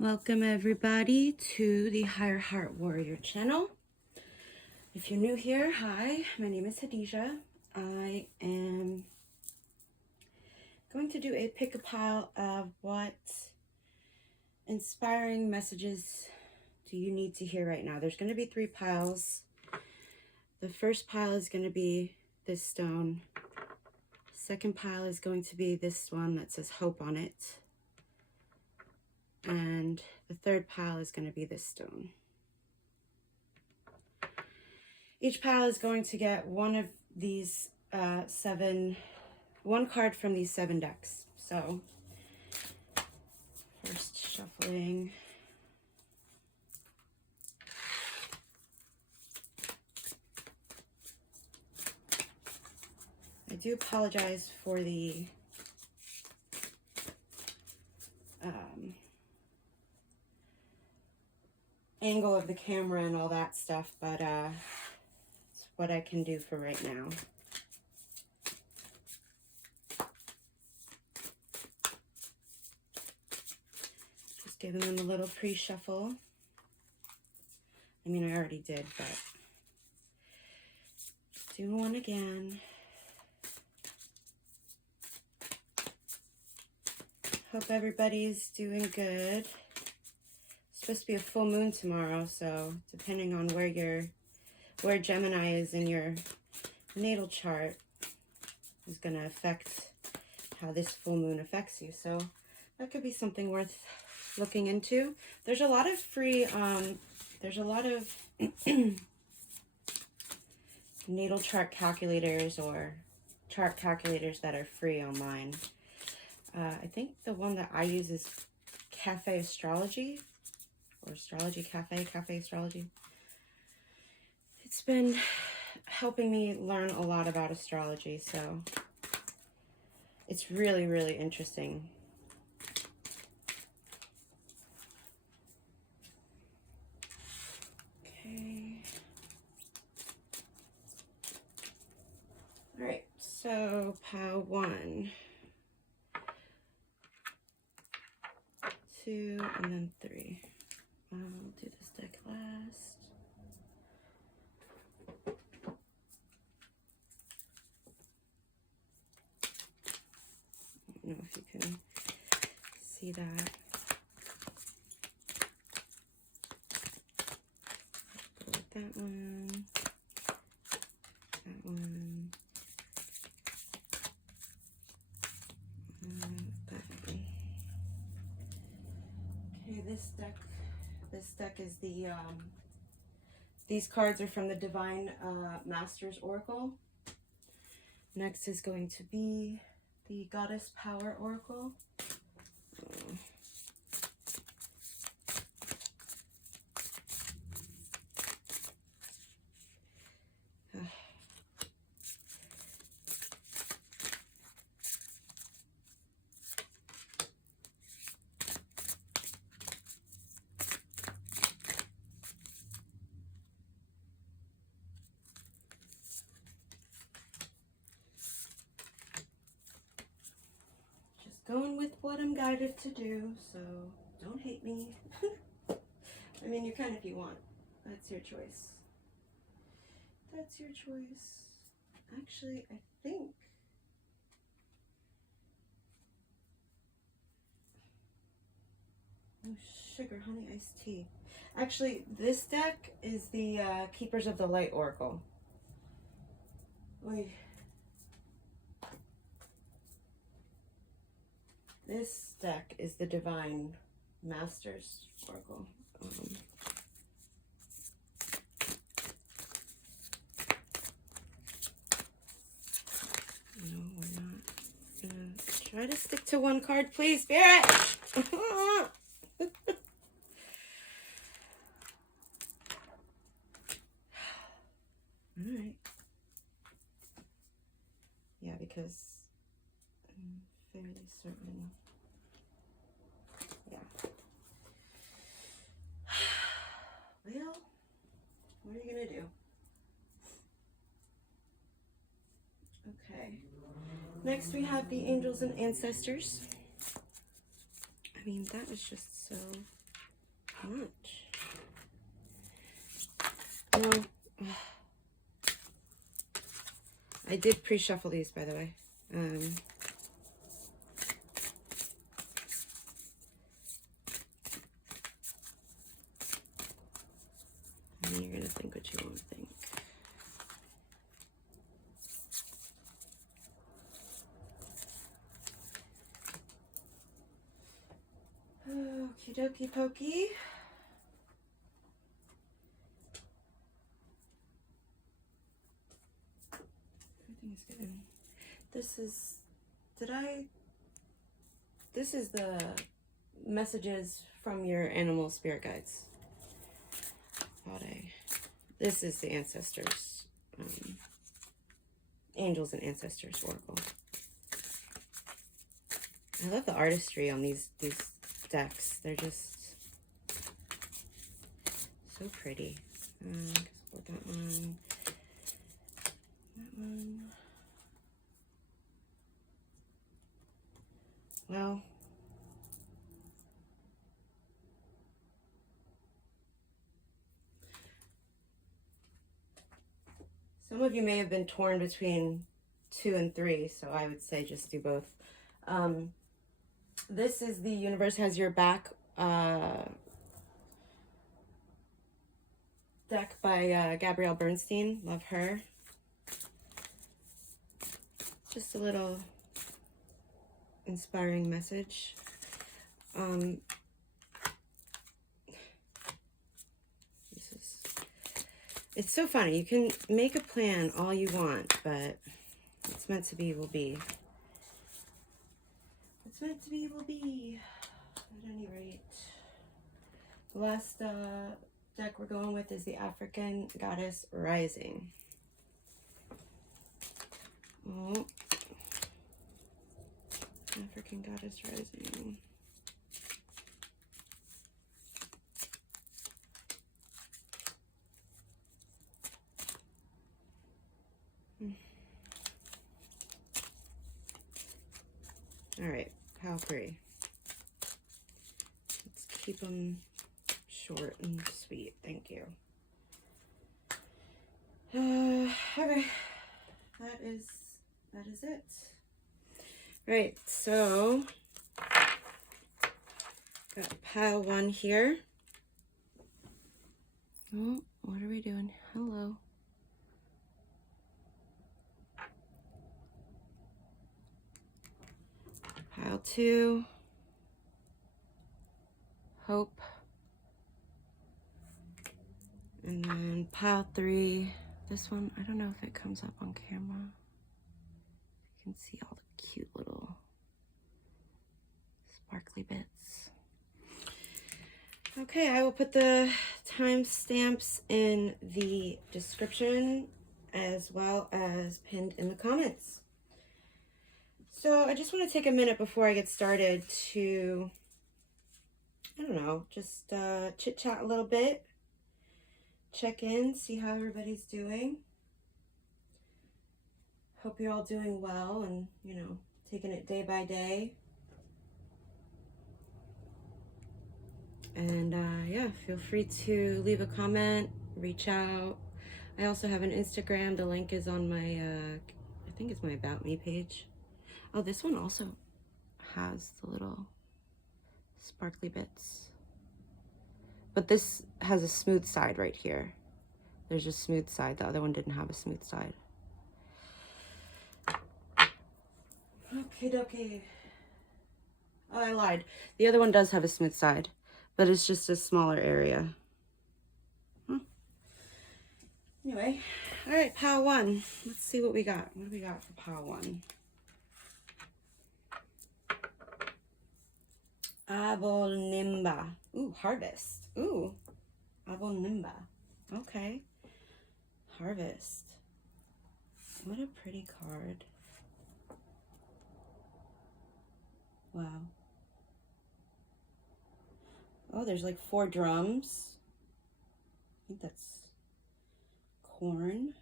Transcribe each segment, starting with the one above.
Welcome everybody to the Higher Heart Warrior channel. If you're new here, hi, my name is Hadijah. I am going to do a pick a pile of what inspiring messages do you need to hear right now. There's going to be 3 piles. The first pile is going to be this stone. Second pile is going to be this one that says hope on it. And the third pile is going to be this stone. Each pile is going to get one of these one card from these 7 decks. So, first shuffling. I do apologize for the angle of the camera and all that stuff, but it's what I can do for right now. Just giving them a little pre-shuffle. I mean, I already did, but doing one again. Hope everybody's doing good. Supposed to be a full moon tomorrow, so depending on where Gemini is in your natal chart is going to affect how this full moon affects you. So that could be something worth looking into. There's a lot of free natal chart calculators or chart calculators that are free online. I think the one that I use is Cafe Astrology. Or Astrology Cafe Astrology. It's been helping me learn a lot about astrology, so it's really, really interesting. Okay. All right, so pile 1, 2, and then 3. I'll do this deck last. I don't know if you can see that. Go with that one, that one, that one. Okay, this deck is the, these cards are from the Divine Masters Oracle. Next is going to be the Goddess Power Oracle. Going with what I'm guided to do, so don't hate me. I mean, you can if you want. That's your choice. That's your choice. Actually, I think sugar, honey, iced tea. Actually, this deck is the Keepers of the Light Oracle. Oy. This deck is the Divine Masters Oracle. No, we're not. We're gonna try to stick to one card, please, Spirit. All right. Yeah, because I'm fairly certain. Yeah. Well, what are you gonna do? Okay. Next we have the Angels and Ancestors. I mean, that was just so No. I did pre-shuffle these, by the way. And you're going to think what you want to think. Okie dokie pokey. Everything's good. This is the messages from your animal spirit guides. This is the ancestors, angels and ancestors oracle. I love the artistry on these decks. They're just so pretty. That one. That one. Well, some of you may have been torn between 2 and 3, so I would say just do both. This is The Universe Has Your Back deck by Gabrielle Bernstein. Love her. Just a little inspiring message. It's so funny. You can make a plan all you want, but what's meant to be will be. What's meant to be will be. At any rate, the last deck we're going with is the African Goddess Rising. Oh, African Goddess Rising. All right, pile 3. Let's keep them short and sweet. Thank you. Okay, that is it. Right, so got pile 1 here. Oh, what are we doing? Hello. Pile 2, Hope, and then pile 3, this one, I don't know if it comes up on camera. You can see all the cute little sparkly bits. Okay, I will put the timestamps in the description as well as pinned in the comments. So I just want to take a minute before I get started to, I don't know, just chit chat a little bit, check in, see how everybody's doing. Hope you're all doing well and, you know, taking it day by day. And yeah, feel free to leave a comment, reach out. I also have an Instagram. The link is on my, I think it's my About Me page. Oh, this one also has the little sparkly bits. But this has a smooth side right here. There's a smooth side. The other one didn't have a smooth side. Okay, dokie. Oh, I lied. The other one does have a smooth side, but it's just a smaller area. Anyway, all right, pile 1. Let's see what we got. What do we got for pile 1? Abolnimba. Ooh, harvest. Ooh, Abolnimba. Okay. Harvest. What a pretty card. Wow. Oh, there's like 4 drums. I think that's corn.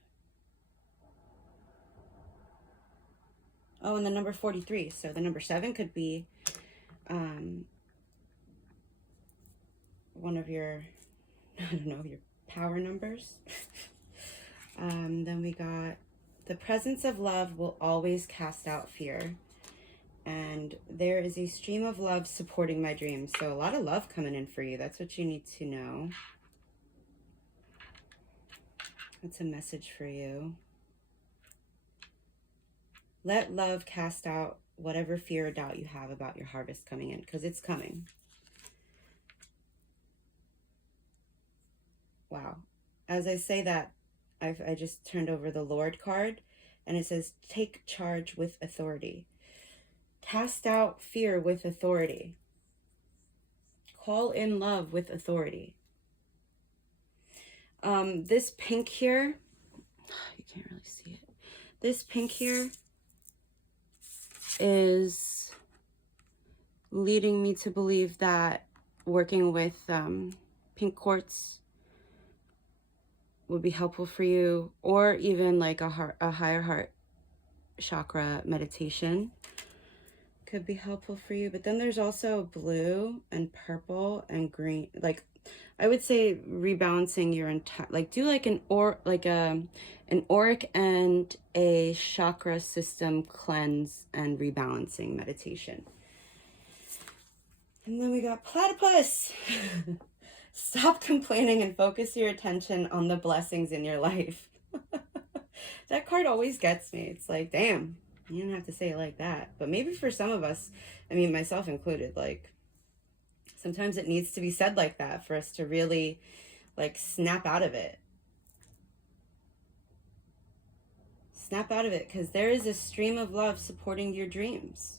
Oh, and the number 43. So the number 7 could be one of your, I don't know, your power numbers. Then we got, the presence of love will always cast out fear. And there is a stream of love supporting my dreams. So a lot of love coming in for you. That's what you need to know. That's a message for you. Let love cast out whatever fear or doubt you have about your harvest coming in, because it's coming. Wow. As I say that, I just turned over the Lord card, and it says, take charge with authority. Cast out fear with authority. Call in love with authority. This pink here, you can't really see it. This pink here is leading me to believe that working with pink quartz would be helpful for you, or even like a higher heart chakra meditation could be helpful for you. But then there's also blue and purple and green. Like, I would say rebalancing your entire, like, do like an auric and a chakra system cleanse and rebalancing meditation. And then we got platypus. Stop complaining and focus your attention on the blessings in your life. That card always gets me. It's like, damn, you don't have to say it like that. But maybe for some of us, I mean, myself included, like, sometimes it needs to be said like that for us to really, like, snap out of it. Snap out of it, because there is a stream of love supporting your dreams.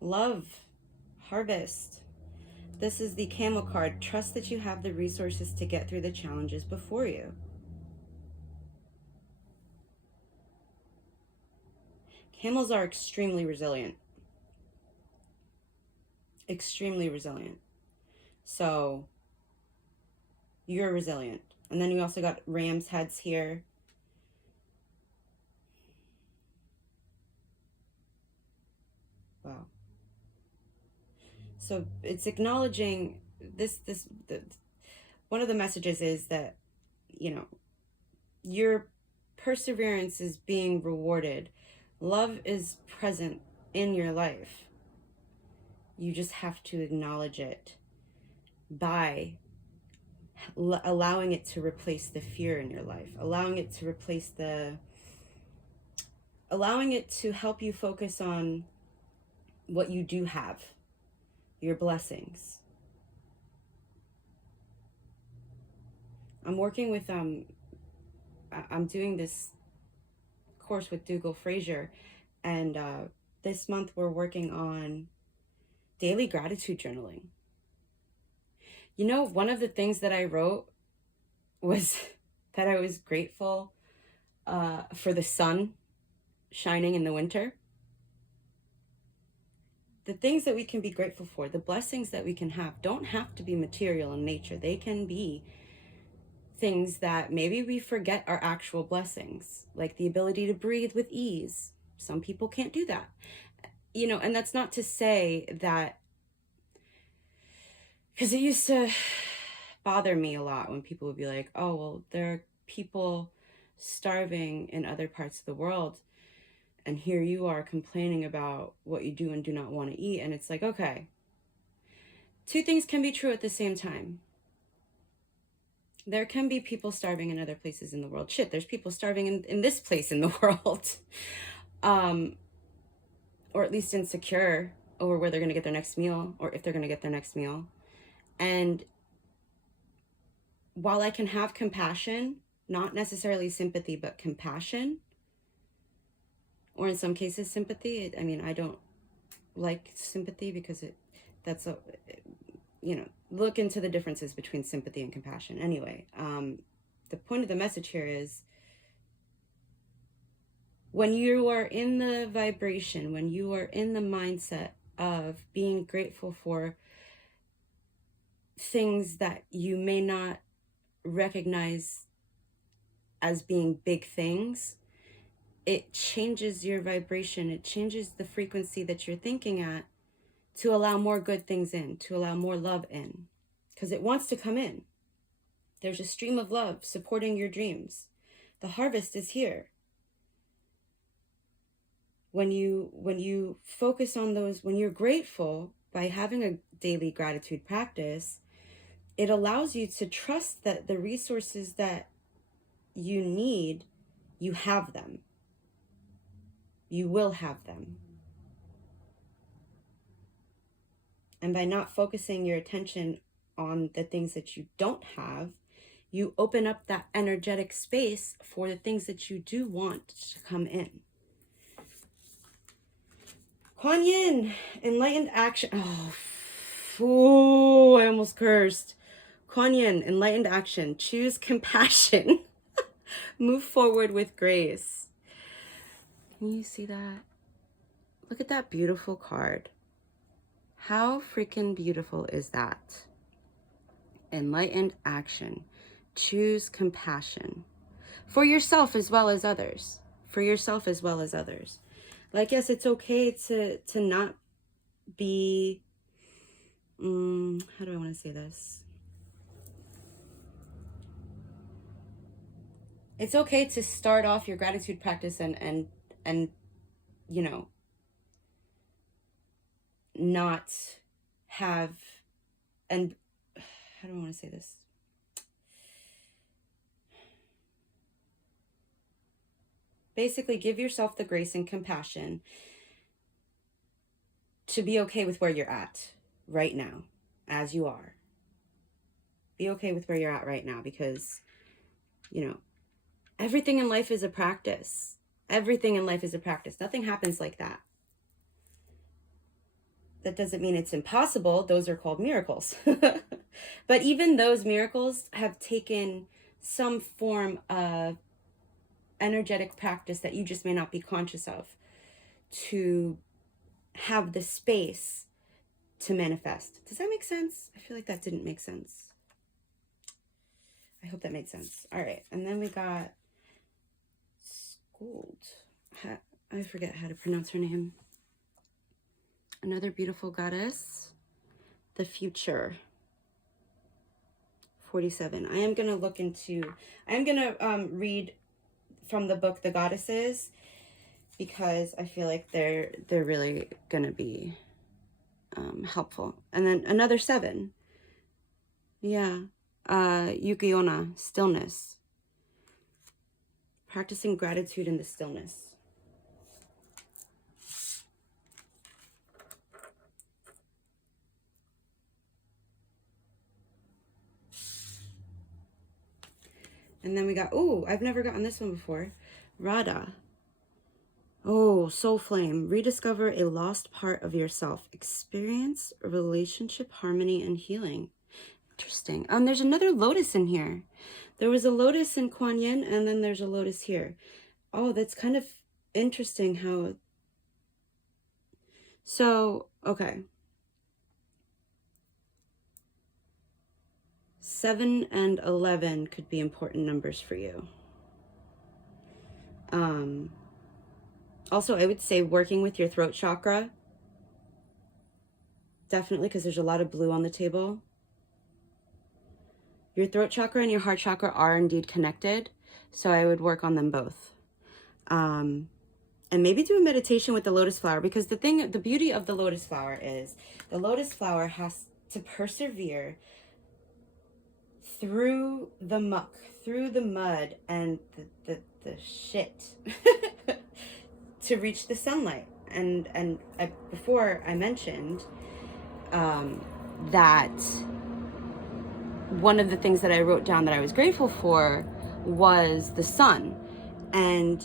Love, harvest. This is the camel card. Trust that you have the resources to get through the challenges before you. Camels are extremely resilient. Extremely resilient. So you're resilient. And then you also got ram's heads here. Wow. So it's acknowledging one of the messages is that, you know, your perseverance is being rewarded. Love is present in your life. You just have to acknowledge it by allowing it to replace the fear in your life, allowing it to replace allowing it to help you focus on what you do have, your blessings. I'm working with, I'm doing this course with Dougal Fraser, and this month we're working on daily gratitude journaling. You know, one of the things that I wrote was that I was grateful for the sun shining in the winter. The things that we can be grateful for, the blessings that we can have, don't have to be material in nature. They can be things that maybe we forget are actual blessings, like the ability to breathe with ease. Some people can't do that. You know, and that's not to say that, because it used to bother me a lot when people would be like, oh, well, there are people starving in other parts of the world, and here you are complaining about what you do and do not want to eat. And it's like, okay, two things can be true at the same time. There can be people starving in other places in the world. Shit, there's people starving in this place in the world. Or at least insecure over where they're going to get their next meal, or if they're going to get their next meal. And while I can have compassion, not necessarily sympathy, but compassion, or in some cases sympathy. I mean, I don't like sympathy because look into the differences between sympathy and compassion. Anyway, the point of the message here is, when you are in the vibration, when you are in the mindset of being grateful for things that you may not recognize as being big things, it changes your vibration. It changes the frequency that you're thinking at to allow more good things in, to allow more love in, because it wants to come in. There's a stream of love supporting your dreams. The harvest is here. When you focus on those, when you're grateful by having a daily gratitude practice, it allows you to trust that the resources that you need, you have them. You will have them. And by not focusing your attention on the things that you don't have, you open up that energetic space for the things that you do want to come in. Kuan Yin, enlightened action. Oh, I almost cursed. Kuan Yin, enlightened action. Choose compassion. Move forward with grace. Can you see that? Look at that beautiful card. How freaking beautiful is that? Enlightened action. Choose compassion. For yourself as well as others. For yourself as well as others. Like, yes, it's okay to not be, how do I want to say this? It's okay to start off your gratitude practice and you know, not have, and how do I want to say this? Basically, give yourself the grace and compassion to be okay with where you're at right now, as you are. Be okay with where you're at right now, because, you know, everything in life is a practice. Everything in life is a practice. Nothing happens like that. That doesn't mean it's impossible. Those are called miracles. But even those miracles have taken some form of energetic practice that you just may not be conscious of to have the space to manifest. Does that make sense? I feel like that didn't make sense. I hope that made sense. All right. And then we got Gold. I forget how to pronounce her name. Another beautiful goddess. The future. 47. I am going to read from the book The Goddesses, because I feel like they're really going to be helpful. And then another 7. Yeah. Yukiona, stillness. Practicing gratitude in the stillness. And then we got, oh, I've never gotten this one before. Radha. Oh, soul flame. Rediscover a lost part of yourself. Experience a relationship, harmony, and healing. Interesting. There's another lotus in here. There was a lotus in Kuan Yin, and then there's a lotus here. Oh, that's kind of interesting how... So, okay. 7 and 11 could be important numbers for you. Also, I would say working with your throat chakra. Definitely, because there's a lot of blue on the table. Your throat chakra and your heart chakra are indeed connected. So I would work on them both. And maybe do a meditation with the lotus flower, because the beauty of the lotus flower is the lotus flower has to persevere through the muck, through the mud and the shit to reach the sunlight. And before I mentioned that one of the things that I wrote down that I was grateful for was the sun. And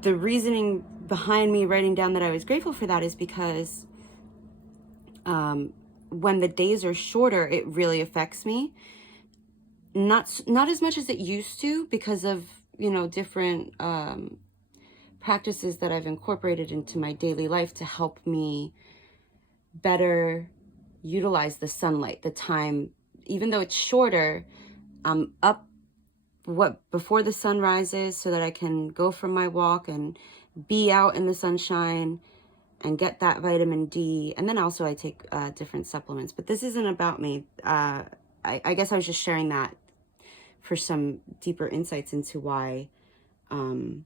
the reasoning behind me writing down that I was grateful for that is because when the days are shorter, it really affects me. Not as much as it used to, because of, you know, different practices that I've incorporated into my daily life to help me better utilize the sunlight, the time. Even though it's shorter, I'm up before the sun rises so that I can go for my walk and be out in the sunshine and get that vitamin D. And then also I take different supplements, but this isn't about me. I guess I was just sharing that for some deeper insights into why I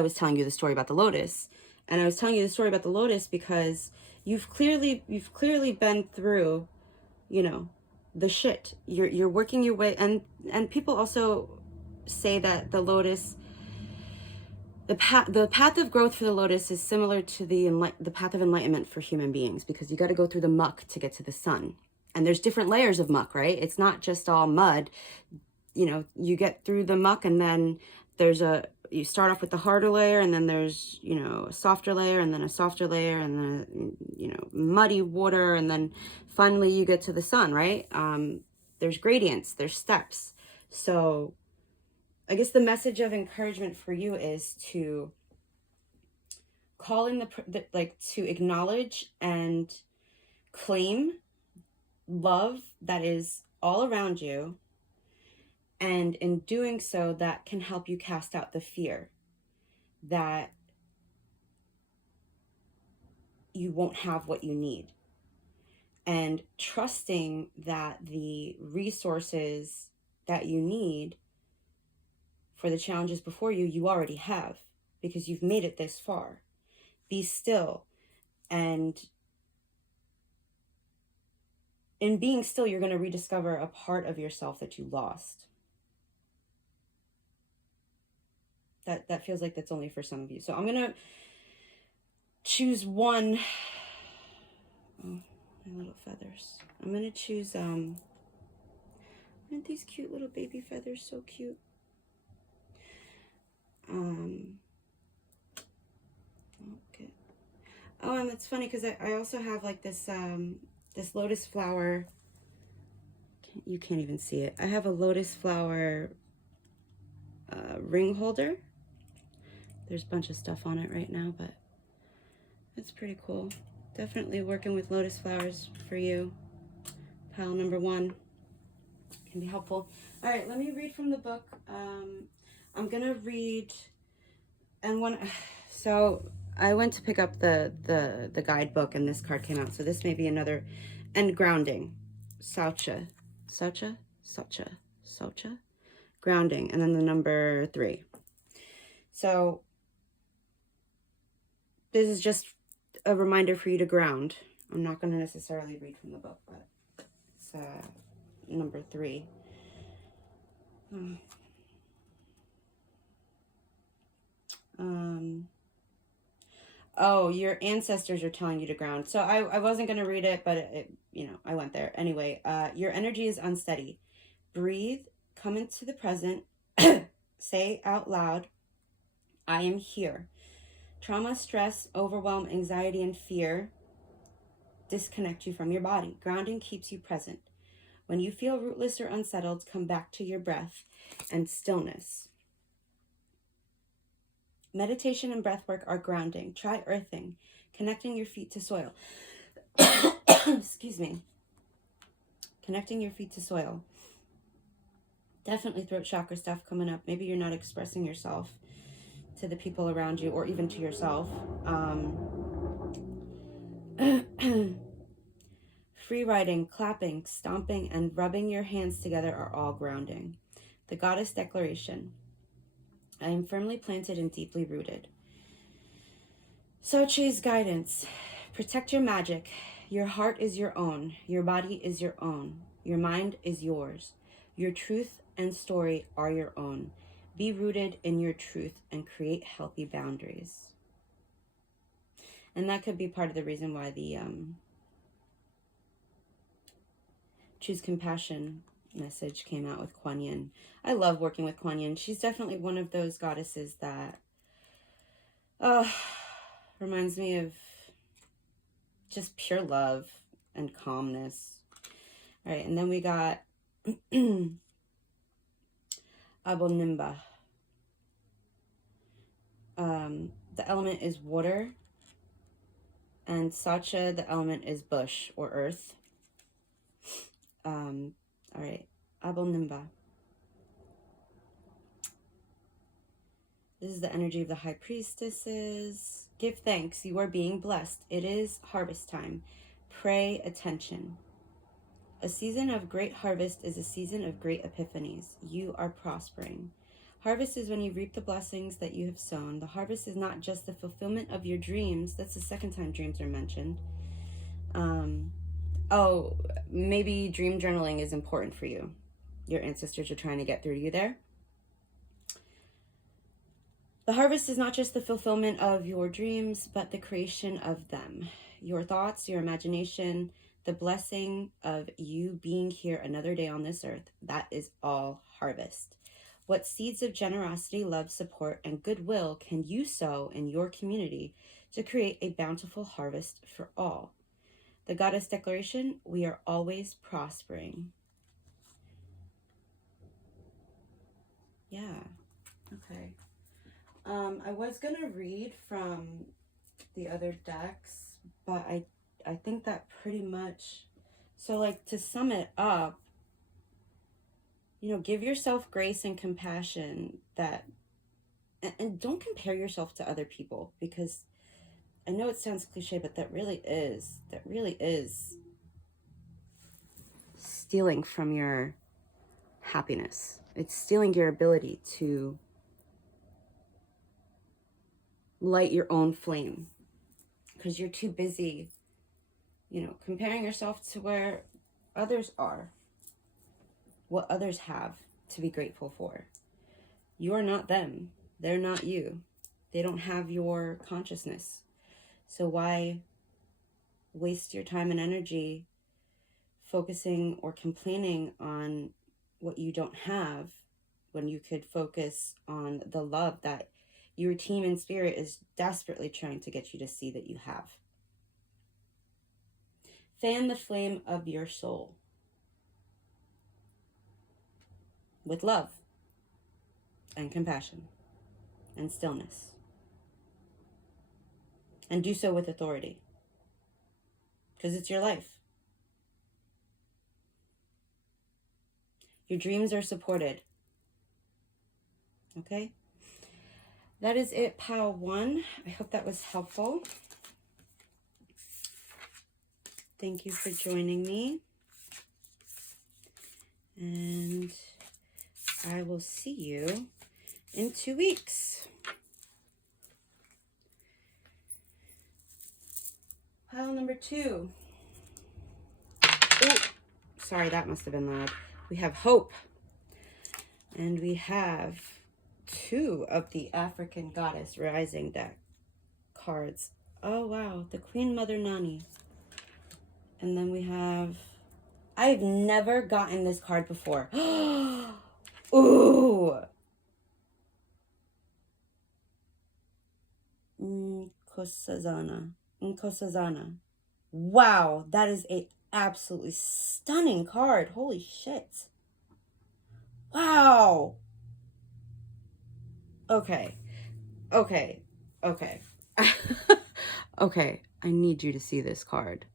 was telling you the story about the lotus. And I was telling you the story about the lotus because you've clearly been through, you know, the shit. You're working your way, and people also say that the lotus, the path of growth for the lotus is similar to the path of enlightenment for human beings, because you got to go through the muck to get to the sun. And there's different layers of muck, right? It's not just all mud. You know, you get through the muck, and then you start off with the harder layer, and then there's, you know, a softer layer, and then a softer layer, and then, you know, muddy water, and then finally you get to the sun, right? There's gradients, there's steps. So I guess the message of encouragement for you is to call in to acknowledge and claim love that is all around you. And in doing so, that can help you cast out the fear that you won't have what you need. And trusting that the resources that you need for the challenges before you, you already have, because you've made it this far. Be still. And in being still, you're going to rediscover a part of yourself that you lost. That feels like that's only for some of you. So I'm going to choose one. Oh, my little feathers. I'm going to choose, aren't these cute little baby feathers so cute? Okay. Oh, and it's funny because I also have like this, this lotus flower. You can't even see it. I have a lotus flower ring holder. There's a bunch of stuff on it right now, but it's pretty cool. Definitely working with lotus flowers for you. Pile number 1 can be helpful. All right, let me read from the book. I'm gonna read, so I went to pick up the guidebook, and this card came out. So this may be another, and grounding, Saucha, grounding, and then the number 3. So this is just a reminder for you to ground. I'm not going to necessarily read from the book, but it's number 3. Oh, your ancestors are telling you to ground. So I wasn't going to read it, but you know, I went there. Anyway, your energy is unsteady. Breathe, come into the present, say out loud, I am here. Trauma, stress, overwhelm, anxiety, and fear disconnect you from your body. Grounding keeps you present. When you feel rootless or unsettled, come back to your breath and stillness. Meditation and breath work are grounding. Try earthing, connecting your feet to soil. Excuse me. Connecting your feet to soil. Definitely throat chakra stuff coming up. Maybe you're not expressing yourself to the people around you, or even to yourself. Free writing, clapping, stomping, and rubbing your hands together are all grounding. The Goddess Declaration. I am firmly planted and deeply rooted. Sochi's guidance. Protect your magic. Your heart is your own. Your body is your own. Your mind is yours. Your truth and story are your own. Be rooted in your truth and create healthy boundaries. And that could be part of the reason why the Choose Compassion message came out with Kuan Yin. I love working with Kuan Yin. She's definitely one of those goddesses that reminds me of just pure love and calmness. All right, and then we got Abonimba. The element is water, and Sacha, the element is bush or earth. All right, Abonimba. This is the energy of the high priestesses. Give thanks, you are being blessed. It is harvest time. Pray attention. A season of great harvest is a season of great epiphanies. You are prospering. Harvest is when you reap the blessings that you have sown. The harvest is not just the fulfillment of your dreams. That's the second time dreams are mentioned. Oh, maybe dream journaling is important for you. Your ancestors are trying to get through to you there. The harvest is not just the fulfillment of your dreams, but the creation of them. Your thoughts, your imagination, the blessing of you being here another day on this earth, that is all harvest. What seeds of generosity, love, support, and goodwill can you sow in your community to create a bountiful harvest for all? The Goddess Declaration, we are always prospering. Yeah, okay. I was going to read from the other decks, but I think that pretty much, so like to sum it up, you know, give yourself grace and compassion that, and don't compare yourself to other people, because I know it sounds cliche, but that really is stealing from your happiness. It's stealing your ability to light your own flame, because you're too busy, you know, comparing yourself to where others are, what others have to be grateful for. You are not them. They're not you. They don't have your consciousness. So why waste your time and energy focusing or complaining on what you don't have when you could focus on the love that your team in spirit is desperately trying to get you to see that you have? Fan the flame of your soul with love and compassion and stillness. And do so with authority, because it's your life. Your dreams are supported. Okay? That is it, pile 1. I hope that was helpful. Thank you for joining me. And I will see you in 2 weeks. Pile number 2. Oh, sorry, that must have been loud. We have hope. And we have 2 of the African Goddess Rising deck cards. Oh, wow. The Queen Mother Nani. And then we have... I've never gotten this card before. Ooh! Nkosazana. Wow, that is a absolutely stunning card. Holy shit. Wow. Okay. Okay. Okay, I need you to see this card.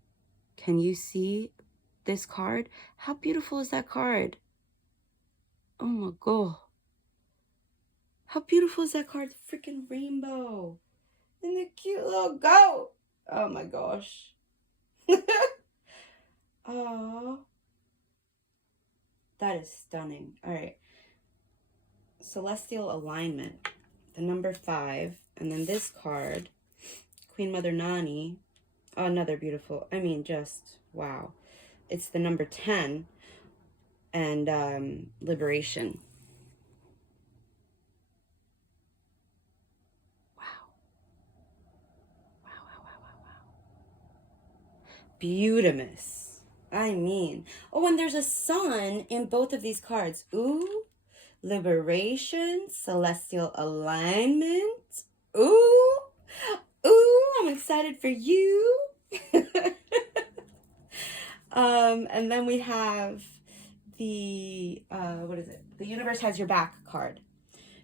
Can you see this card? How beautiful is that card? Oh my god. How beautiful is that card? The freaking rainbow. And the cute little goat. Oh my gosh. Oh. That is stunning. All right. Celestial Alignment. The number 5. And then this card. Queen Mother Nani. Oh, another beautiful. I mean, just wow. It's the number 10. And Liberation. Beautimous. I mean, oh, and there's a sun in both of these cards. Ooh, Liberation, Celestial Alignment. Ooh, I'm excited for you. And then we have the, what is it? The Universe Has Your Back card.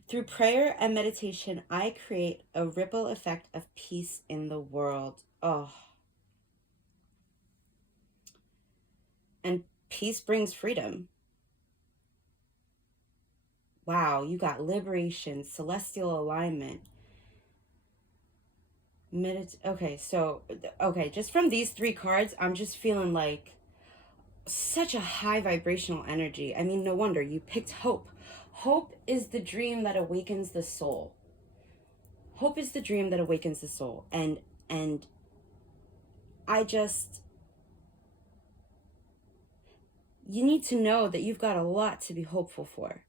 Through prayer and meditation, I create a ripple effect of peace in the world. Oh. And peace brings freedom. Wow, you got liberation, celestial alignment. Okay, just from these 3 cards, I'm just feeling like such a high vibrational energy. I mean, no wonder you picked hope. Hope is the dream that awakens the soul. Hope is the dream that awakens the soul. And I just, you need to know that you've got a lot to be hopeful for.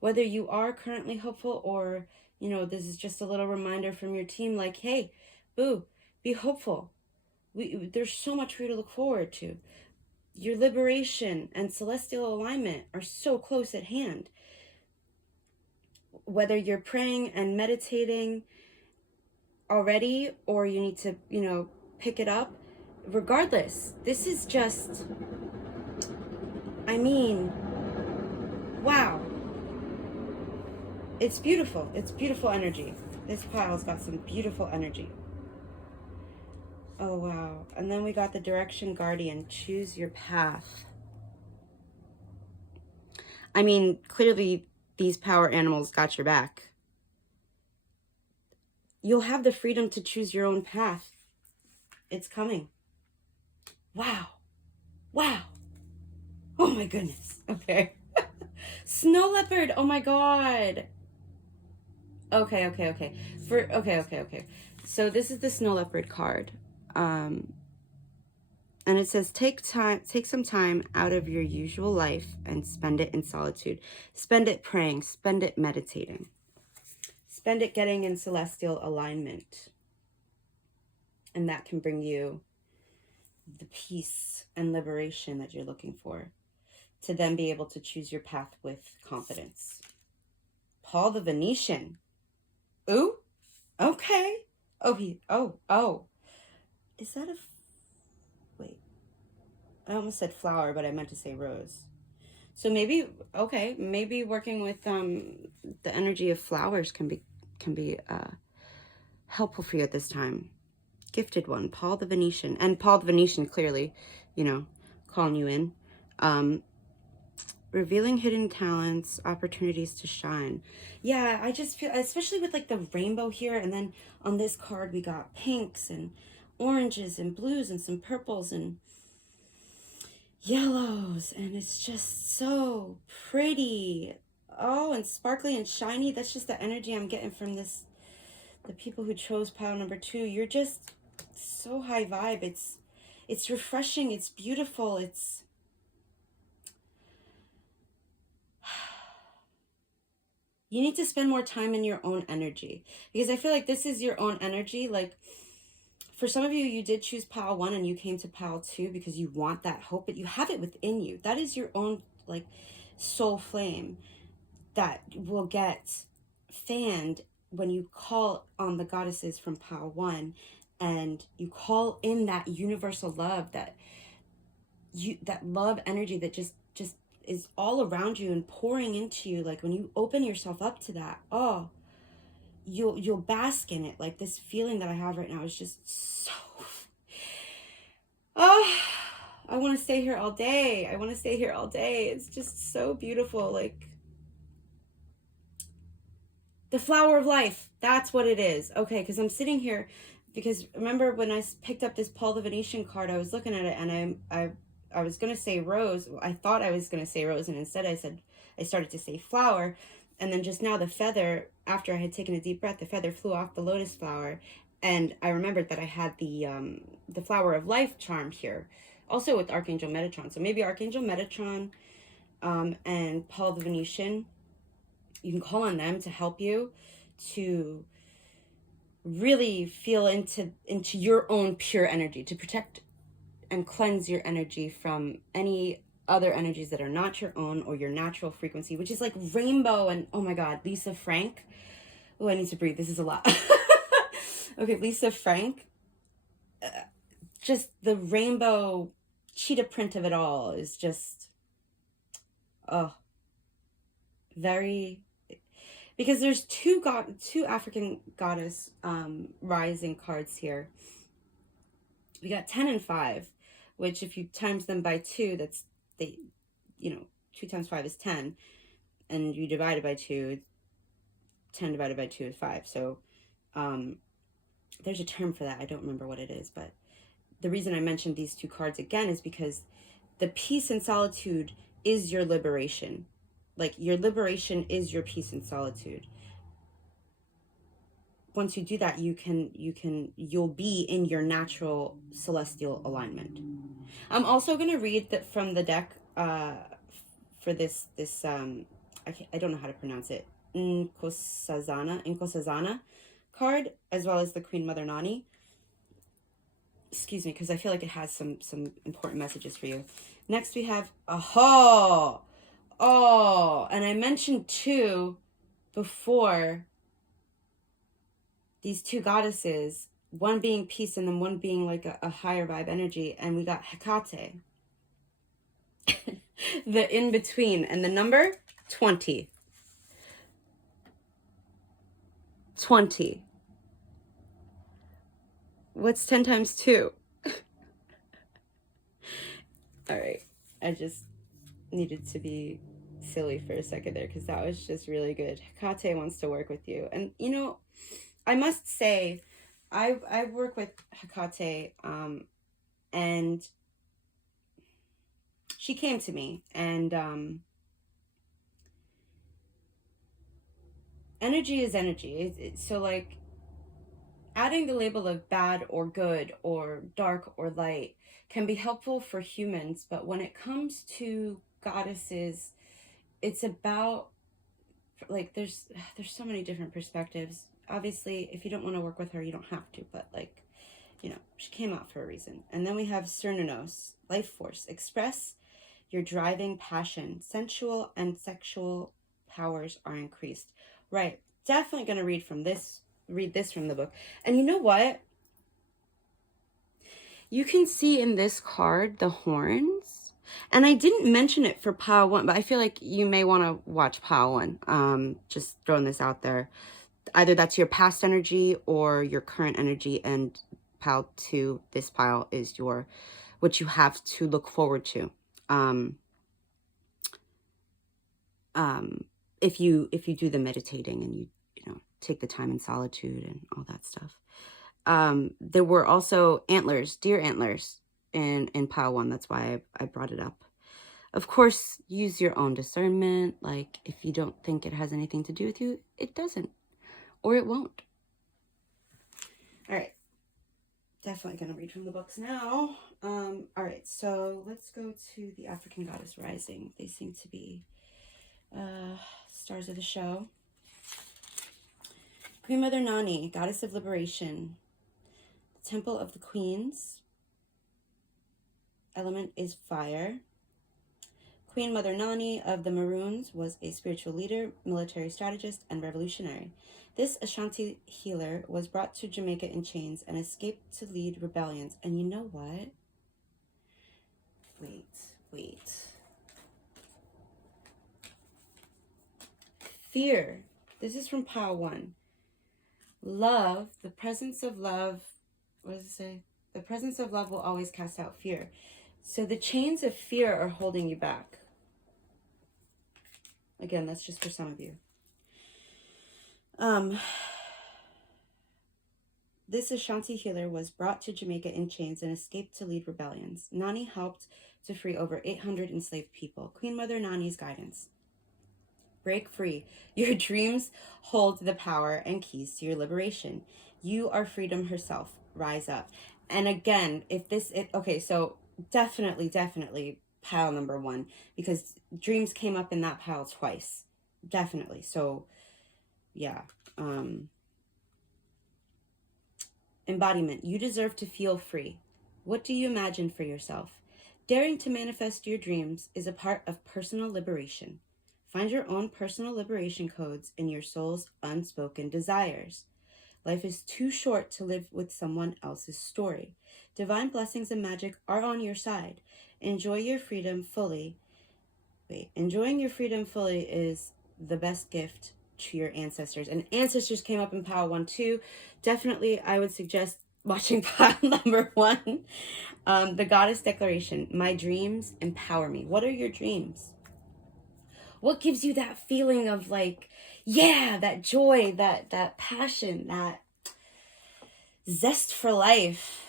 Whether you are currently hopeful or, you know, this is just a little reminder from your team, like, hey, boo, be hopeful. There's so much for you to look forward to. Your liberation and celestial alignment are so close at hand. Whether you're praying and meditating already or you need to, you know, pick it up, regardless, this is just, I mean, wow. It's beautiful. It's beautiful energy. This pile's got some beautiful energy. Oh, wow. And then we got the direction guardian. Choose your path. I mean, clearly these power animals got your back. You'll have the freedom to choose your own path. It's coming. Wow. Wow. Oh my goodness. Okay. Snow leopard. Oh my God. Okay. Okay. So this is the snow leopard card. And it says, take some time out of your usual life and spend it in solitude. Spend it praying, spend it meditating. Spend it getting in celestial alignment. And that can bring you the peace and liberation that you're looking for, to then be able to choose your path with confidence. Paul the Venetian. Ooh, okay. Oh. Is that a, wait. I almost said flower, but I meant to say rose. So maybe, okay, maybe working with the energy of flowers can be helpful for you at this time. Gifted one, Paul the Venetian. And Paul the Venetian, clearly, you know, calling you in. Revealing hidden talents, opportunities to shine. Yeah, I just feel, especially with like the rainbow here, and then on this card we got pinks and oranges and blues and some purples and yellows, and it's just so pretty. Oh, and sparkly and shiny. That's just the energy I'm getting from this, the people who chose pile number 2. You're just so high vibe. It's refreshing, it's beautiful, it's you need to spend more time in your own energy, because I feel like this is your own energy. Like, for some of you, you did choose pile 1 and you came to pile 2 because you want that hope, but you have it within you. That is your own, like, soul flame that will get fanned when you call on the goddesses from pile 1, and you call in that universal love, that love energy that just is all around you and pouring into you. Like, when you open yourself up to that, oh, you'll bask in it. Like, this feeling that I have right now is just so, oh, I want to stay here all day. It's just so beautiful. Like, the flower of life, that's what it is. Okay, because I'm sitting here, because remember when I picked up this Paul the Venetian card, I was looking at it and I was going to say rose. I thought I was going to say rose, and instead I started to say flower. And then just now the feather, after I had taken a deep breath, the feather flew off the lotus flower. And I remembered that I had the flower of life charmed here, also with Archangel Metatron. So maybe Archangel Metatron and Paul the Venetian, you can call on them to help you to really feel into your own pure energy, to protect and cleanse your energy from any other energies that are not your own or your natural frequency, which is like rainbow. And oh my God, Lisa Frank. Oh, I need to breathe. This is a lot. Okay, Lisa Frank. Just the rainbow cheetah print of it all is just, oh, very, because there's two African goddess rising cards here. We got 10 and 5, which if you times them by 2, that's 2 times 5 is 10, and you divide it by 2, 10 divided by 2 is 5. So there's a term for that. I don't remember what it is, but the reason I mentioned these two cards again is because the peace and solitude is your liberation. Like, your liberation is your peace and solitude. Once you do that, you'll be in your natural celestial alignment. I'm also going to read that from the deck for this I don't know how to pronounce it, Inkosazana card, as well as the Queen Mother Nani. Excuse me, because I feel like it has some important messages for you. Next we have and I mentioned two before, these two goddesses, one being peace and then one being like a higher vibe energy, and we got Hecate, the in between, and the number 20. 20. What's 10 times 2? All right, I just needed to be silly for a second there because that was just really good. Hecate wants to work with you, and you know, I must say, I work with Hecate, and she came to me, and energy is energy. So like, adding the label of bad or good or dark or light can be helpful for humans, but when it comes to goddesses, it's about, like, there's so many different perspectives. Obviously, if you don't want to work with her, you don't have to, but like, you know, she came out for a reason. And then we have Cernunnos, life force, express your driving passion, sensual and sexual powers are increased. Right, definitely going to read this from the book. And you know what? You can see in this card the horns. And I didn't mention it for pile 1, but I feel like you may want to watch pile 1. Just throwing this out there. Either that's your past energy or your current energy, and pile 2, this pile, is what you have to look forward to. If you do the meditating and you know, take the time in solitude and all that stuff. There were also antlers, deer antlers in pile 1. That's why I brought it up. Of course, use your own discernment. Like, if you don't think it has anything to do with you, it doesn't, or it won't. All right. Definitely going to read from the books now. All right. So let's go to the African Goddess Rising. They seem to be stars of the show. Queen Mother Nani, Goddess of Liberation. The Temple of the Queens. Element is fire. Queen Mother Nani of the Maroons was a spiritual leader, military strategist, and revolutionary. This Ashanti healer was brought to Jamaica in chains and escaped to lead rebellions. And you know what? Wait. Fear. This is from pile 1. Love, the presence of love, what does it say? The presence of love will always cast out fear. So the chains of fear are holding you back. Again, that's just for some of you. This Ashanti healer was brought to Jamaica in chains and escaped to lead rebellions. Nani helped to free over 800 enslaved people. Queen Mother Nani's guidance. Break free. Your dreams hold the power and keys to your liberation. You are freedom herself. Rise up. And again, okay, so definitely pile number 1, because dreams came up in that pile twice. Definitely. So yeah. Embodiment. You deserve to feel free. What do you imagine for yourself? Daring to manifest your dreams is a part of personal liberation. Find your own personal liberation codes in your soul's unspoken desires. Life is too short to live with someone else's story. Divine blessings and magic are on your side. Enjoying your freedom fully is the best gift to your ancestors. And ancestors came up in pile 1 too. Definitely, I would suggest watching pile number 1. The Goddess Declaration. My dreams empower me. What are your dreams? What gives you that feeling of like, yeah, that joy, that passion, that zest for life?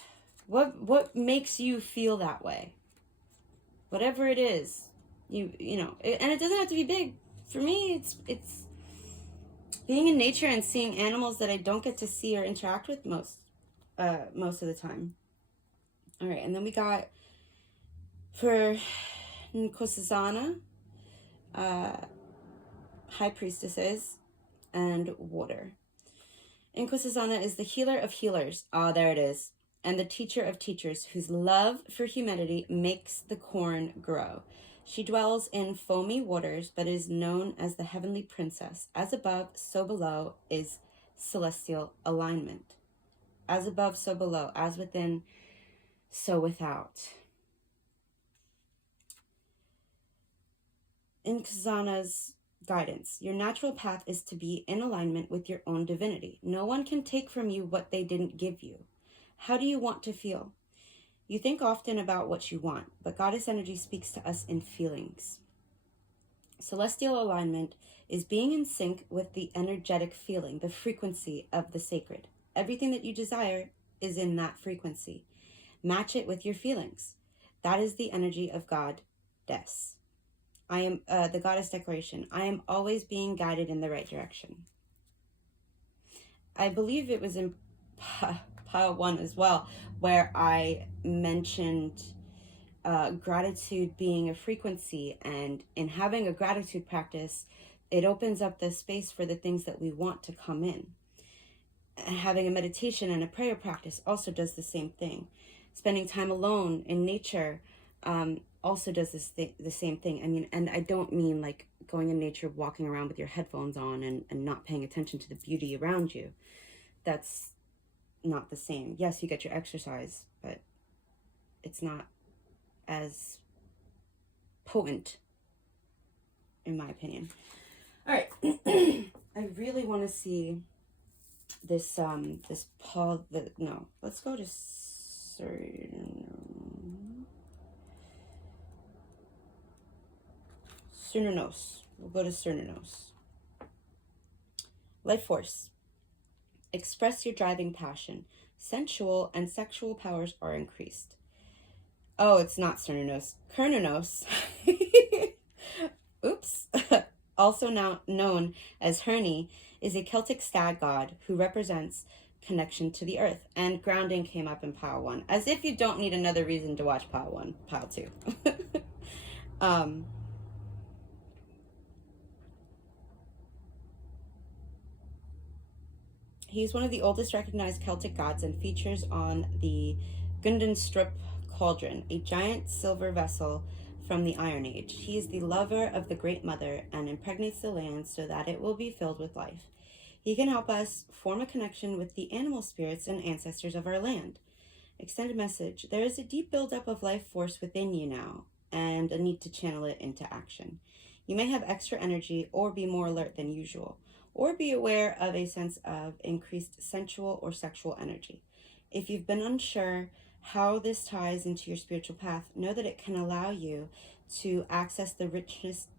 What makes you feel that way? whatever it is, you know, and it doesn't have to be big. For me, it's being in nature and seeing animals that I don't get to see or interact with most of the time. All right, and then we got for Nkosazana, high priestesses, and water. Nkosazana is the healer of healers. Ah, there it is. And the teacher of teachers, whose love for humanity makes the corn grow. She dwells in foamy waters, but is known as the heavenly princess. As above, so below is celestial alignment. As above, so below. As within, so without. In Kazana's guidance, your natural path is to be in alignment with your own divinity. No one can take from you what they didn't give you. How do you want to feel? You think often about what you want, but goddess energy speaks to us in feelings. Celestial alignment is being in sync with the energetic feeling, the frequency of the sacred. Everything that you desire is in that frequency. Match it with your feelings. That is the energy of Goddess. I am the Goddess Declaration. I am always being guided in the right direction. I believe it was in pile 1 as well, where I mentioned gratitude being a frequency, and in having a gratitude practice, it opens up the space for the things that we want to come in. And having a meditation and a prayer practice also does the same thing. Spending time alone in nature also does the same thing. I mean, and I don't mean like going in nature, walking around with your headphones on and not paying attention to the beauty around you. That's not the same. Yes, you get your exercise, but it's not as potent, in my opinion. All right. I really want to see this this Paul, no, let's go to Cernunnos. We'll go to Cernunnos. Life force. Express your driving passion. Sensual and sexual powers are increased. Oh, it's not Cernunnos. Cernunnos. Oops. Also now known as Herni, is a Celtic stag god who represents connection to the earth. And grounding came up in pile 1. As if you don't need another reason to watch pile 1, pile 2. He's one of the oldest recognized Celtic gods and features on the Gundenstrup cauldron, a giant silver vessel from the Iron Age. He is the lover of the Great Mother and impregnates the land so that it will be filled with life. He can help us form a connection with the animal spirits and ancestors of our land. Extended message. There is a deep buildup of life force within you now, and a need to channel it into action. You may have extra energy or be more alert than usual, or be aware of a sense of increased sensual or sexual energy. If you've been unsure how this ties into your spiritual path, know that it can allow you to access the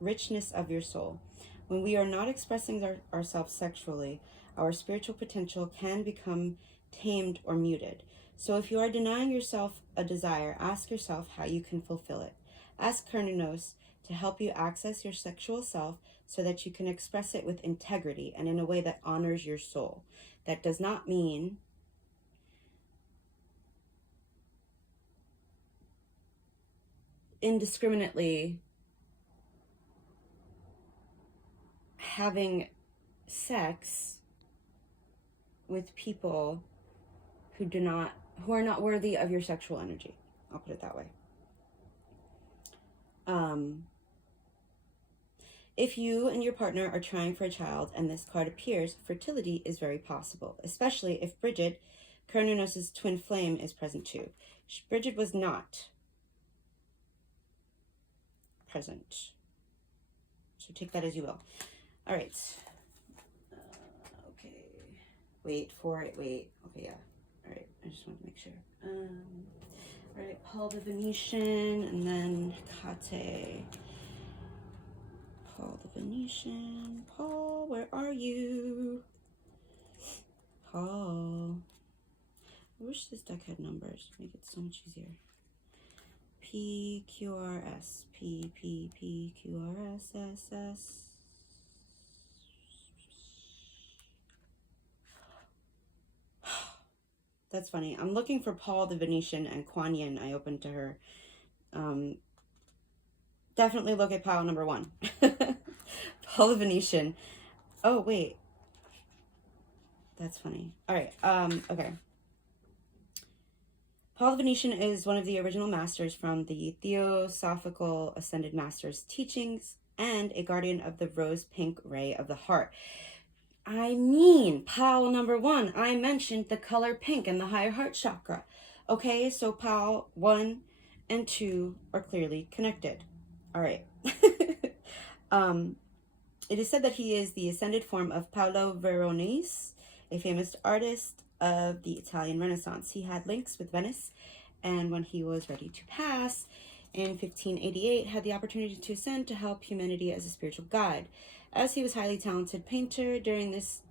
richness of your soul. When we are not expressing ourselves sexually, our spiritual potential can become tamed or muted. So if you are denying yourself a desire, ask yourself how you can fulfill it. Ask Cernunnos to help you access your sexual self so that you can express it with integrity and in a way that honors your soul. That does not mean indiscriminately having sex with people who are not worthy of your sexual energy. I'll put it that way. If you and your partner are trying for a child and this card appears, fertility is very possible, especially if Bridget, Cernunnos' twin flame, is present too. Bridget was not present, so take that as you will. All right. Okay. Wait for it. Wait. Okay, yeah. All right. I just want to make sure. All right. Paul the Venetian, and then Kate. Paul the Venetian. Paul, where are you? Paul. I wish this deck had numbers. Make it so much easier. P, Q, R, S. P, P, P, Q, R, S, S, S. That's funny. I'm looking for Paul the Venetian and Kuan Yin. I opened to her. Definitely look at pile number 1. Paul the Venetian. Oh, wait. That's funny. All right. Okay. Paul the Venetian is one of the original masters from the Theosophical Ascended Masters teachings and a guardian of the rose pink ray of the heart. I mean, pile number 1, I mentioned the color pink and the higher heart chakra. Okay, so pile 1 and 2 are clearly connected. All right. It is said that he is the ascended form of Paolo Veronese, a famous artist of the Italian Renaissance. He had links with Venice, and when he was ready to pass in 1588, had the opportunity to ascend to help humanity as a spiritual guide. As he was a highly talented painter during this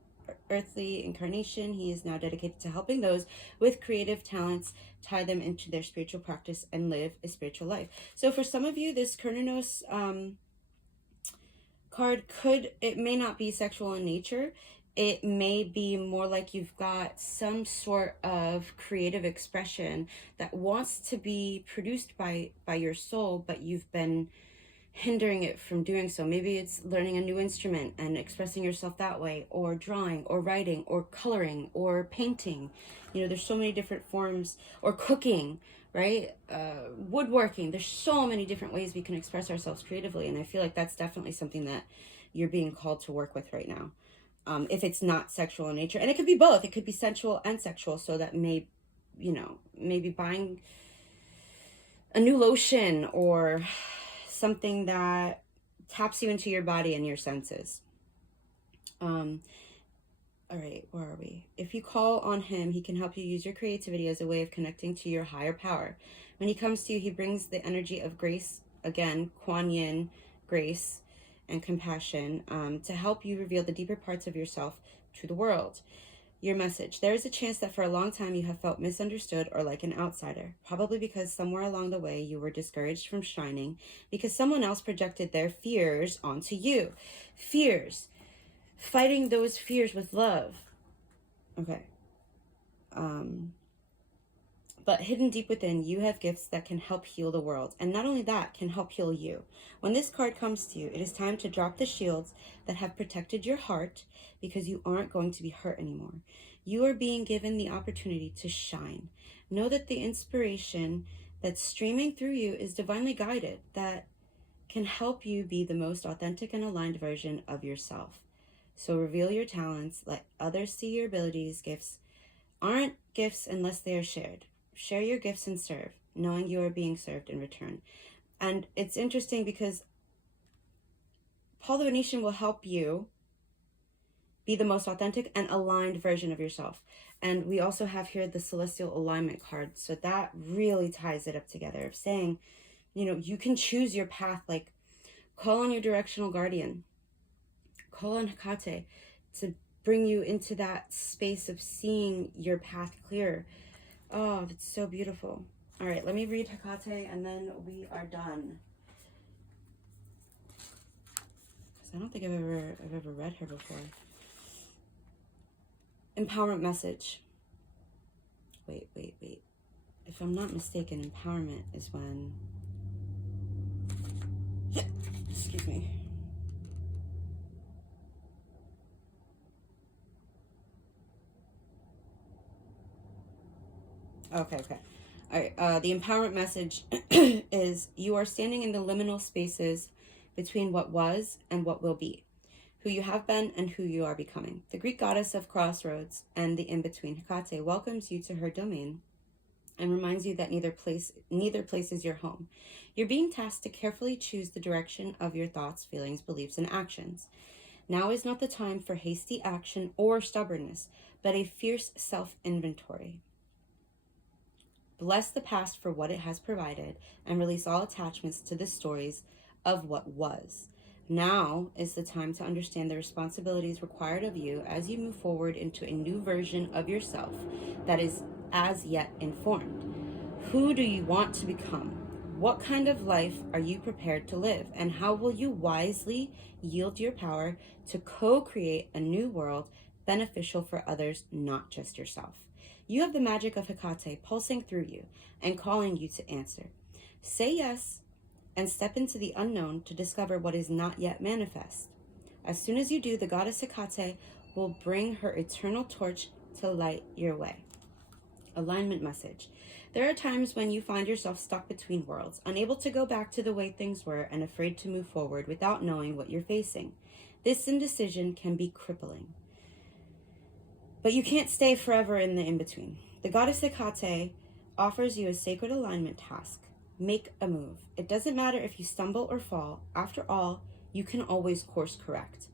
earthly incarnation, he is now dedicated to helping those with creative talents tie them into their spiritual practice and live a spiritual life. So for some of you, this Kernos card it may not be sexual in nature. It may be more like you've got some sort of creative expression that wants to be produced by your soul, but you've been hindering it from doing so. Maybe it's learning a new instrument and expressing yourself that way, or drawing, or writing, or coloring, or painting. You know, there's so many different forms, or cooking, right? Woodworking. There's so many different ways we can express ourselves creatively, and I feel like that's definitely something that you're being called to work with right now. If it's not sexual in nature, and it could be both. It could be sensual and sexual, so that maybe buying a new lotion or something that taps you into your body and your senses. All right, where are we? If you call on him, he can help you use your creativity as a way of connecting to your higher power. When he comes to you, he brings the energy of grace, again, Kuan Yin, grace and compassion, to help you reveal the deeper parts of yourself to the world. Your message. There is a chance that for a long time you have felt misunderstood or like an outsider, probably because somewhere along the way you were discouraged from shining because someone else projected their fears onto you. Fears. Fighting those fears with love. Okay. But hidden deep within, you have gifts that can help heal the world. And not only that, can help heal you. When this card comes to you, it is time to drop the shields that have protected your heart, because you aren't going to be hurt anymore. You are being given the opportunity to shine. Know that the inspiration that's streaming through you is divinely guided, that can help you be the most authentic and aligned version of yourself. So reveal your talents, let others see your abilities. Gifts aren't gifts unless they are shared. Share your gifts and serve, knowing you are being served in return. And it's interesting because Paul the Venetian will help you be the most authentic and aligned version of yourself. And we also have here the celestial alignment card. So that really ties it up together, of saying, you can choose your path. Like, call on your directional guardian. Call on Hecate to bring you into that space of seeing your path clear. Oh, that's so beautiful. All right, let me read Hecate and then we are done. Because I don't think I've ever read her before. Empowerment message. Wait. If I'm not mistaken, empowerment is when... Excuse me. Okay. All right, the empowerment message is: you are standing in the liminal spaces between what was and what will be, who you have been and who you are becoming. The Greek goddess of crossroads and the in-between, Hecate, welcomes you to her domain and reminds you that neither place is your home. You're being tasked to carefully choose the direction of your thoughts, feelings, beliefs, and actions. Now is not the time for hasty action or stubbornness, but a fierce self-inventory. Bless the past for what it has provided and release all attachments to the stories of what was. Now is the time to understand the responsibilities required of you as you move forward into a new version of yourself that is as yet informed. Who do you want to become? What kind of life are you prepared to live? And how will you wisely yield your power to co-create a new world beneficial for others, not just yourself? You have the magic of Hecate pulsing through you and calling you to answer. Say yes and step into the unknown to discover what is not yet manifest. As soon as you do, the goddess Hecate will bring her eternal torch to light your way. Alignment message. There are times when you find yourself stuck between worlds, unable to go back to the way things were and afraid to move forward without knowing what you're facing. This indecision can be crippling. But you can't stay forever in the in-between. The goddess Hecate offers you a sacred alignment task. Make a move. It doesn't matter if you stumble or fall. After all, you can always course correct.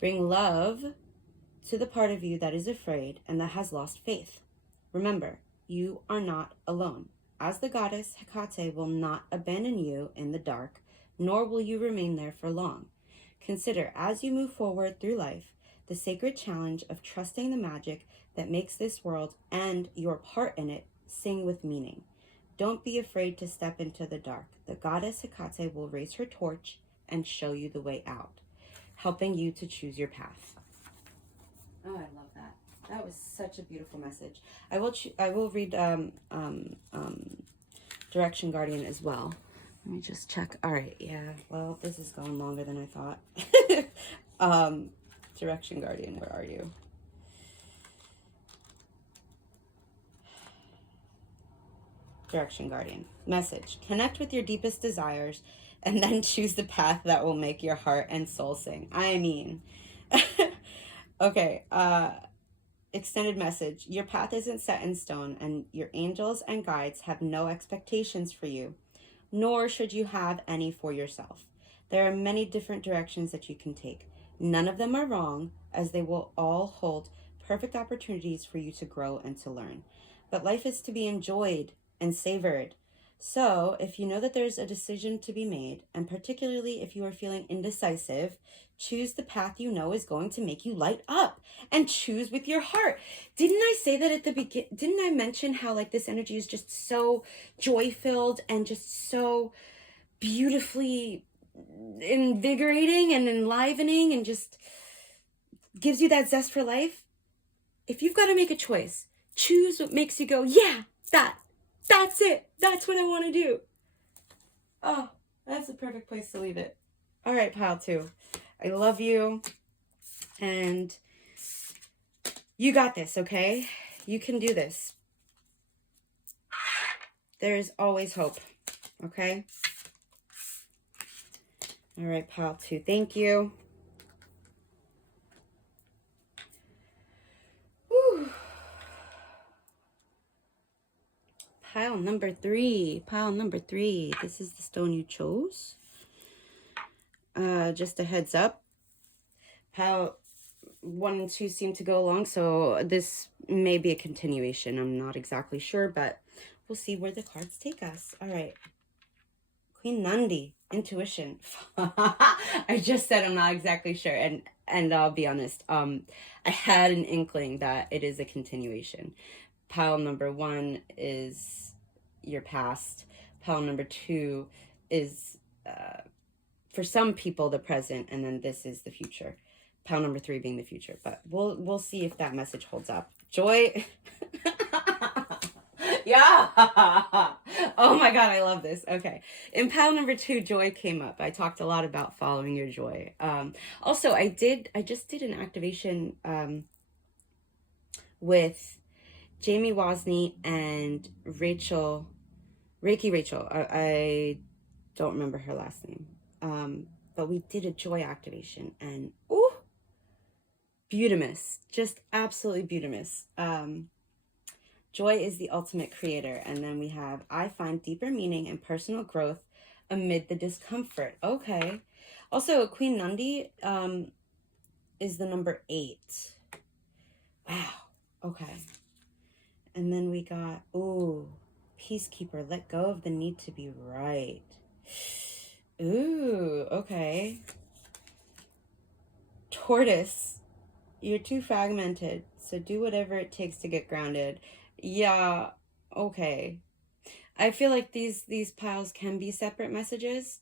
Bring love to the part of you that is afraid and that has lost faith. Remember, you are not alone. As the goddess, Hecate will not abandon you in the dark, nor will you remain there for long. Consider, as you move forward through life, the sacred challenge of trusting the magic that makes this world and your part in it sing with meaning. Don't be afraid to step into the dark. The goddess Hecate will raise her torch and show you the way out, helping you to choose your path. Oh, I love that. That was such a beautiful message. I will read Direction Guardian as well. Let me just check. All right, yeah. Well, this is going longer than I thought. Direction Guardian, where are you? Direction Guardian. Message. Connect with your deepest desires and then choose the path that will make your heart and soul sing. I mean, okay, extended message. Your path isn't set in stone and your angels and guides have no expectations for you, nor should you have any for yourself. There are many different directions that you can take. None of them are wrong, as they will all hold perfect opportunities for you to grow and to learn. But life is to be enjoyed and savored. So if you know that there's a decision to be made, and particularly if you are feeling indecisive, choose the path you know is going to make you light up, and choose with your heart. Didn't I say that at the beginning? Didn't I mention how like this energy is just so joy-filled and just so beautifully invigorating and enlivening and just gives you that zest for life? If you've got to make a choice, choose what makes you go, yeah, that's it. That's what I want to do. Oh, that's the perfect place to leave it. All right, pile 2. I love you. And you got this, okay? You can do this. There's always hope, okay? All right, pile 2. Thank you. Whew. Pile number 3. Pile number 3. This is the stone you chose. Just a heads up. Pile 1 and 2 seem to go along, so this may be a continuation. I'm not exactly sure, but we'll see where the cards take us. All right. Queen Nandi, intuition. I just said I'm not exactly sure, and I'll be honest. I had an inkling that it is a continuation. Pile number 1 is your past. Pile number 2 is for some people the present, and then this is the future. Pile number 3 being the future, but we'll see if that message holds up. Joy. Yeah. Oh my god, I love this. Okay, in pile number 2, joy came up. I talked a lot about following your joy. Also, I just did an activation with Jamie Wozni and Reiki Rachel. I don't remember her last name. But we did a joy activation, and ooh, beautimous, just absolutely beautimous. Joy is the ultimate creator. And then we have, I find deeper meaning and personal growth amid the discomfort. Okay. Also, Queen Nandi is the number 8. Wow. Okay. And then we got, ooh, Peacekeeper, let go of the need to be right. Ooh, okay. Tortoise, you're too fragmented, so do whatever it takes to get grounded. Yeah, okay. I feel like these piles can be separate messages.